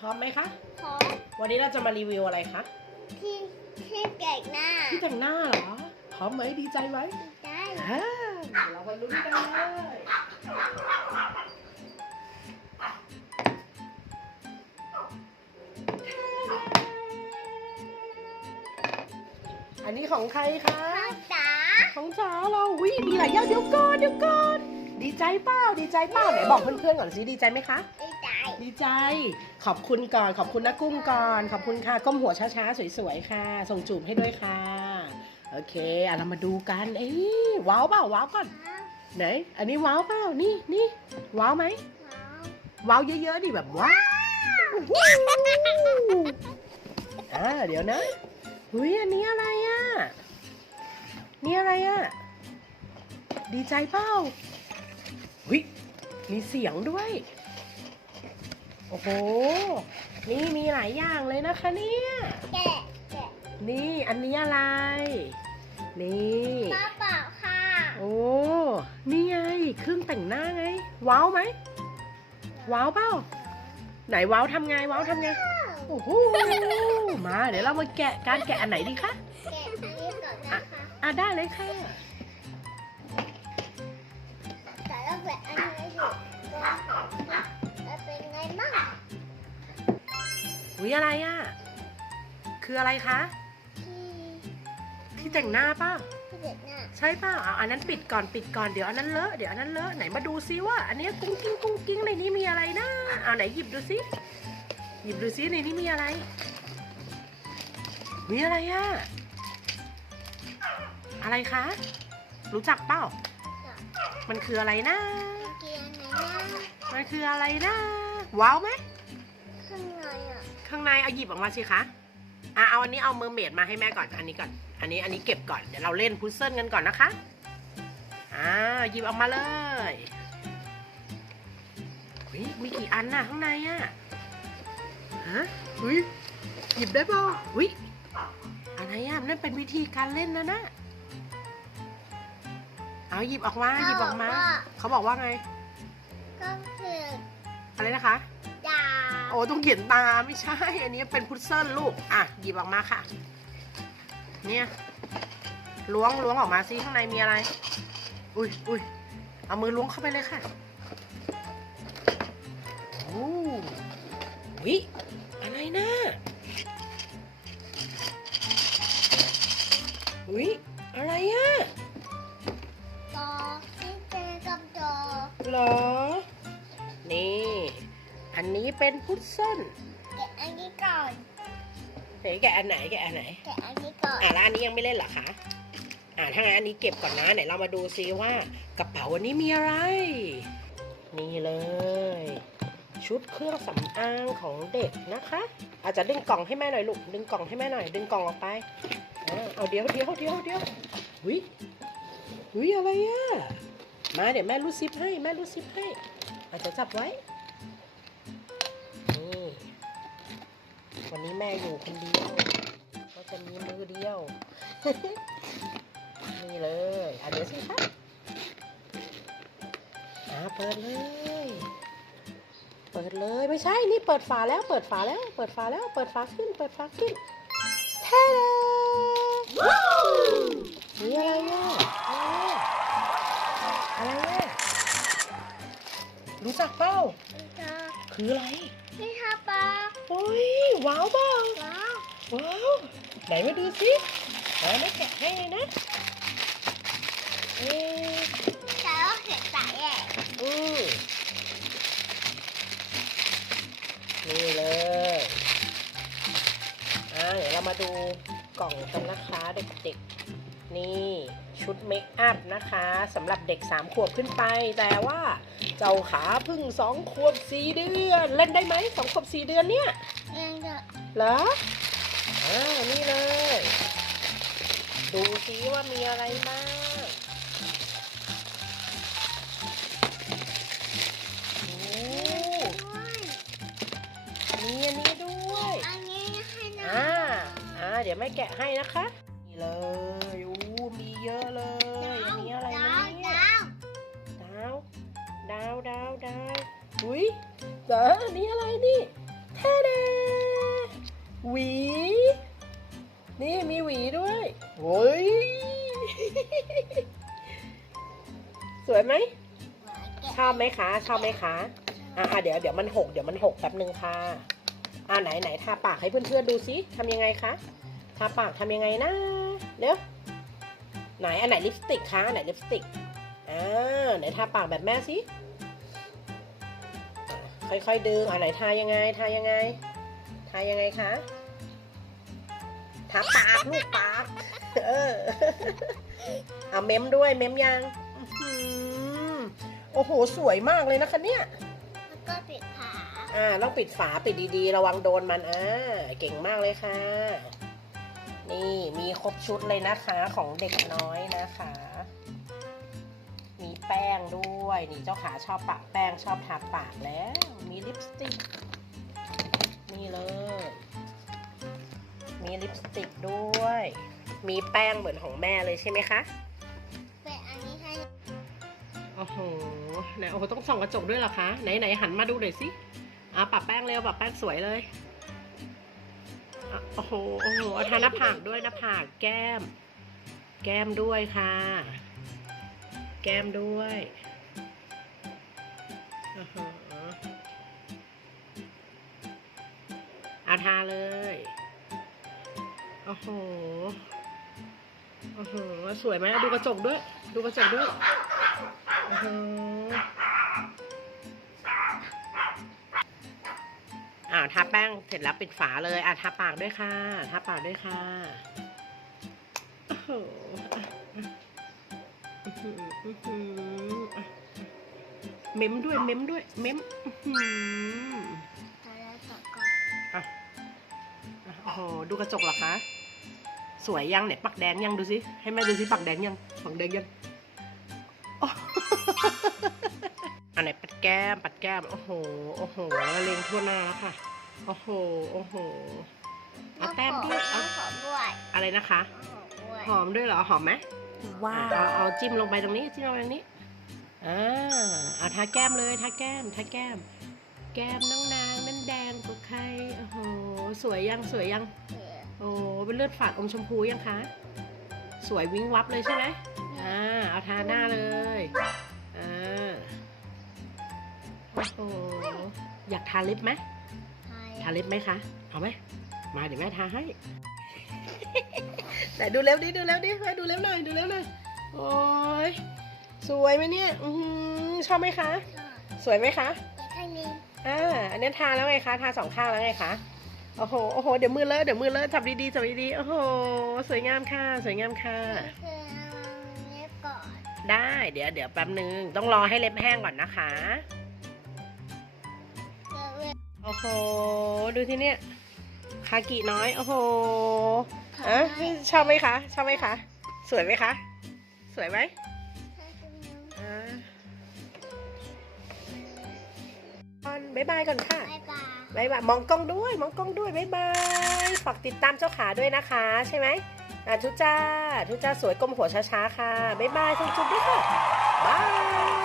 พร้อมไหมคะขอวันนี้เราจะมารีวิวอะไรคะที่ที่เก่งหน้าที่แต่งหน้าเหรอ พร้อมไหมดีใจไหมได้อ่าเดี๋ยวเราไปลุ้นกันเลยอันนี้ของใครคะพ่อจ๋าของจ๋าเราวิมีหลายอย่างเดี๋ยวก่อนเดี๋ยวก่อนดีใจเปล่าดีใจเปล่าไหนบอกเพื่อนๆก่อนสิดีใจไหมคะดีใจ ดีใจ ขอบคุณก่อน ขอบคุณนะกุ้งก่อน ขอบคุณค่ะ ก้มหัวช้าๆ สวยๆ ค่ะ ส่งจูบให้ด้วยค่ะ โอเคอะเรามาดูกัน เอ้ยว้าวเปล่า ว้าวก่อน ไหน อันนี้ว้าวเปล่า นี่นี่ว้าวไหม ว้าวเยอะๆดิแบบว้าวอ่าเดี๋ยวนะหุยอันนี้อะไรอะ นี่อะไรอะ ดีใจเปล่าหุยมีเสียงด้วย โอ้โห นี่มีหลายอย่างเลยนะคะเนี่ย แกะแกะนี่อันนี้อะไร นี่ป้าเปล่าค่ะโอ้ นี่ไงเครื่องแต่งหน้าไง ว้าวไหม ว้าวเปล่า ไหนว้าวทำไงว้าวทำไง โอ้โห มาเดี๋ยวเรามาแกะการแกะอันไหนดีคะ แกะอันนี้ก่อนนะคะอะได้เลยค่ะ แต่เราแกะอันนี้อยู่จะ เป็นไงบ้างอุ้ยอะไรอะ คืออะไรคะ ที่ที่แต่งหน้าเปล่าที่เด็กหน้าใช่เปล่าเอาอันนั้นปิดก่อนปิดก่อนเดี๋ยวอันนั้นเลอะเดี๋ยวอันนั้นเลอะไหนมาดูซิว่า อันเนี้ยกุ้งกิ้งกุ้งกิ้งในนี้มีอะไรนะเอาไหนหยิบดูซิหยิบดูซิในนี้มีอะไร มีอะไรอะอะไรคะ รู้จักเปล่า มันคืออะไรนะ เกียร์ไหนนะมันคืออะไรนะ ว้าวไหม ข้างในอะข้างในเอาหยิบออกมาสิคะอะเอาอันนี้เอาเมอร์เมดมาให้แม่ก่อน อันนี้ก่อน อันนี้อันนี้เก็บก่อน เดี๋ยวเราเล่นพุซเซิลกันก่อนนะคะ อ่าหยิบออกมาเลยเฮ้ยมีกี่อันน่ะข้างในอะ ฮะเฮ้ยหยิบได้เปล่าเฮ้ยอะไรอะนั่นเป็นวิธีการเล่นนะนะ เอาหยิบออกมาหยิบออกมา เขาบอกว่าไง ก็คืออะไรนะคะดาโอ้ต้องเขียนตาไม่ใช่ อันนี้เป็นพุซเซิลลูก อะหยิบออกมาค่ะ เนี่ยล้วงล้วงออกมาซิข้างในมีอะไร อุ้ยอุ้ยเอามือล้วงเข้าไปเลยค่ะโอ้วิอะไรนะ พุซเซิลแกะอันนี้ก่อนไหนแกะอันไหนแกะอันไหน แกะอันนี้ก่อนอะแล้วอันนี้ยังไม่เล่นเหรอคะ อะถ้างั้นอันนี้เก็บก่อนนะไหนเรามาดูซิว่ากระเป๋าวันนี้มีอะไร นี่เลย ชุดเครื่องสำอางของเด็กนะคะ อาจจะดึงกล่องให้แม่หน่อยลูก ดึงกล่องให้แม่หน่อย ดึงกล่องออกไปอ่าเอาเดี๋ยวเดี๋ยวเดี๋ยวเดี๋ยววิวิอะไรอะมาเดี๋ยวแม่รูดซิปให้ แม่รูดซิปให้ อาจจะจับไว้ วันนี้แม่อยู่คนเดียว ก็จะมีมือเดียว นี่เลยอะเดี๋ยวสิคะอ่าเปิดเลย เปิดเลยไม่ใช่นี่เปิดฝาแล้ว เปิดฝาแล้ว เปิดฝาแล้ว เปิดฝาขึ้น เปิดฝาขึ้นแท้นี่อะไรอะอะไรอะรู้จักเปล่าจ้าคืออะไรพี่ฮาปา โอ้ยว้าวเปล่าว้าวว้าวไหนมาดูสิไหนไม่แกะให้เลยนะเอ๊ะแต่ว่าเขียนสายแหละอืมนี่เลยอ่าเดี๋ยวเรามาดูกล่องกันนะคะเด็กๆ นี่ชุดเมคอัพนะคะสำหรับเด็ก 3 ขวบขึ้นไป แต่ว่าเจ้าขาเพึ่ง 2 ขวบ 4 เดือน เล่นได้ไหม2ขวบ 4 เดือนเนี่ยเองจะเหรออ่านี่เลย ดูซิว่ามีอะไรบ้างโอ้ด้วยมีอันนี้ด้วย อันนี้ให้นะอ่า อ่า เดี๋ยวแม่แกะให้นะคะ อุ้ยเต๋ออันนี้อะไรนี่แทเฮ้เดหวี นี่มีหวีด้วยโอ้ย สวยไหม ชอบไหมคะ ชอบไหมคะ อ่าเดี๋ยวเดี๋ยวมันหกเดี๋ยวมันหกแป๊บนึงค่ะ อ่าไหนไหนทาปากให้เพื่อนๆดูสิทำยังไงคะ ทาปากทำยังไงนะเดี๋ยวไหนอันไหนลิปสติกคะอันไหนลิปสติก อ่าไหนทาปากแบบแม่สิอะ ค่อยๆดึงอ่าไหนทายังไงทายังไงทายังไงคะทาปากลูกปากเออเอาเม้มด้วยเม้มยังอื้อหือโอ้โหสวยมากเลยนะคะเนี่ยแล้วก็ปิดฝาอ่าต้องปิดฝาปิดดีๆ ระวังโดนมันอ่าเก่งมากเลยค่ะ นี่มีครบชุดเลยนะคะของเด็กน้อยนะคะมี แป้งด้วย นี่เจ้าขาชอบปะแป้งชอบทาปากแล้ว มีลิปสติก นี่เลย มีลิปสติกด้วย มีแป้งเหมือนของแม่เลยใช่ไหมคะเป็นอันนี้ให้โอ้โหไหนโอ้โหต้องส่องกระจกด้วยเหรอคะไหนไหนหันมาดูหน่อยสิอะปะแป้งเร็วปะแป้งสวยเลยอะโอ้โหโอ้โหเอาทาหน้าผากด้วยหน้าผากแก้ม แก้มด้วยค่ะ แก้มด้วยอื้อหือเอาทาเลย โอ้โห โอ้โห สวยไหมดูกระจกด้วย ดูกระจกด้วยอื้อหืออ่าทาแป้งเสร็จแล้วปิดฝาเลย อ่าทาปากด้วยค่ะ ทาปากด้วยค่ะ เม้มด้วยเม้มด้วย เม้มอื้อหือตอนแรกต่อก่อนอะอะโอ้โหดูกระจกเหรอคะ สวยยังเนี่ยปักแดงยังดูสิ ให้แม่ดูสิปักแดงยังปักแดงยังโอ้อันไหนปัดแก้ม ปัดแก้ม โอ้โห โอ้โหเล็งทั่วหน้าแล้วค่ะ โอ้โห โอ้โห เอาแต้มด้วย เอาเอาหอมด้วย อะไรนะคะเอาหอมด้วยหอมด้วยเหรอ หอมไหม ว้าวเอาเอาจิ้มลงไปตรงนี้จิ้มลงไปตรงนี้อ่าเอาทาแก้มเลยทาแก้มทาแก้ม แก้มน้องนางนั่นแดงกว่าใครโอ้โหสวยยังสวยยังเออโอ้เป็นเลือดฝาดอมชมพูยังคะสวยวิ้งวับเลยใช่ไหมอ่าเอาทาหน้าเลยอ่าโอ้โหอยากทาลิปไหมใช่ทาลิปไหมคะเอาไหมมาเดี๋ยวแม่ทาให้ แต่ดูเร็วดิดูเร็วดิแม่ดูเร็วหน่อยดูเร็วหน่อยโอ้ยสวยไหมเนี่ยอือหือชอบไหมคะ สวยไหมคะแค่นี้อ่าอันนี้ทาแล้วไงคะทาสองข้างแล้วไงคะโอ้โหโอ้โหเดี๋ยวมือเลอะเดี๋ยวมือเลอะจับดีๆจับดีๆโอ้โหสวยงามค่ะ สวยงามค่ะนี่คือเอาเล็บก่อนได้เดี๋ยวเดี๋ยวแป๊บนึงต้องรอให้เล็บแห้งก่อนนะคะเดี๋ยวเล็บโอ้โหดูที่เนี่ยคากิน้อยโอ้โห ขออะให้ชอบไหมคะ ชอบไหมคะ สวยไหมคะ สวยไหมให้เป็นนิ้วอ่าก่อนบ๊ายบายก่อนค่ะ บ๊ายบายบายบาย มองกล้องด้วย มองกล้องด้วยบายบาย ฝากติดตามเจ้าขาด้วยนะคะ ใช่ไหมอะทุจ้า ทุจ้าสวยกลมหัวช้าๆค่ะบายบายคุณจุ๊บด้วยค่ะ บาย